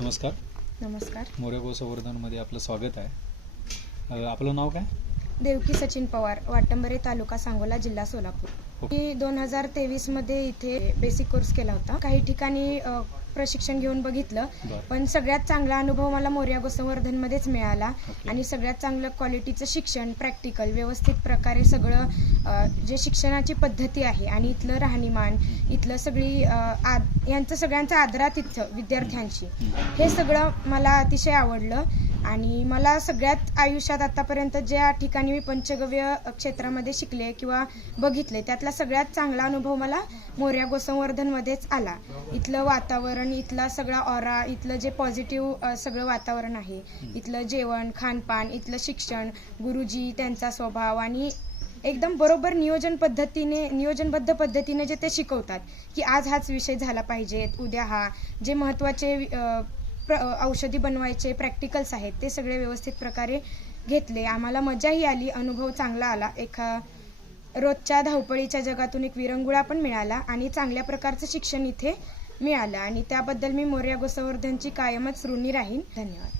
नमस्कार. नमस्कार. मोर्या गोसंवर्धनमध्ये आपलं स्वागत आहे. आपलं नाव काय? देवकी सचिन पवार, वाटंबरे तालुका सांगोला, जिल्हा सोलापूर. मी 2023 मध्ये इथे बेसिक कोर्स केला होता. काही ठिकाणी प्रशिक्षण घेऊन बघितलं, पण सगळ्यात चांगला अनुभव मला मोर्या गोसंवर्धनमध्येच मिळाला. आणि सगळ्यात चांगलं क्वालिटीचं शिक्षण, प्रॅक्टिकल व्यवस्थित प्रकारे सगळं जे शिक्षणाची पद्धती आहे आणि इथलं राहणीमान, इथलं सगळी यांचं सगळ्यांचं आदरातिथ्य विद्यार्थ्यांची, हे सगळं मला अतिशय आवडलं. आणि मला सगळ्यात आयुष्यात आतापर्यंत ज्या ठिकाणी मी पंचगव्य क्षेत्रामध्ये शिकले किंवा बघितले, त्यातला सगळ्यात चांगला अनुभव मला मोर्या गोसंवर्धनमध्येच आला. इथलं वातावरण, इथला सगळा ऑरा, इथलं जे पॉझिटिव्ह सगळं वातावरण आहे, इथलं जेवण, खानपान, इथलं शिक्षण, गुरुजी, त्यांचा स्वभाव आणि एकदम बरोबर नियोजनबद्ध पद्धतीने जे ते शिकवतात की आज हाच विषय झाला पाहिजे, उद्या हा, जे महत्त्वाचे औषधी बनवायचे प्रॅक्टिकल्स आहेत ते सगळे व्यवस्थित प्रकारे घेतले. आम्हाला मजाही आली, अनुभव चांगला आला. रोजच्या धावपळीच्या जगातून एक विरंगुळा पण मिळाला आणि चांगल्या प्रकारचं शिक्षण इथे मिळालं. आणि त्याबद्दल मी मोर्या गोसंवर्धनची कायमच ऋणी राहीन. धन्यवाद.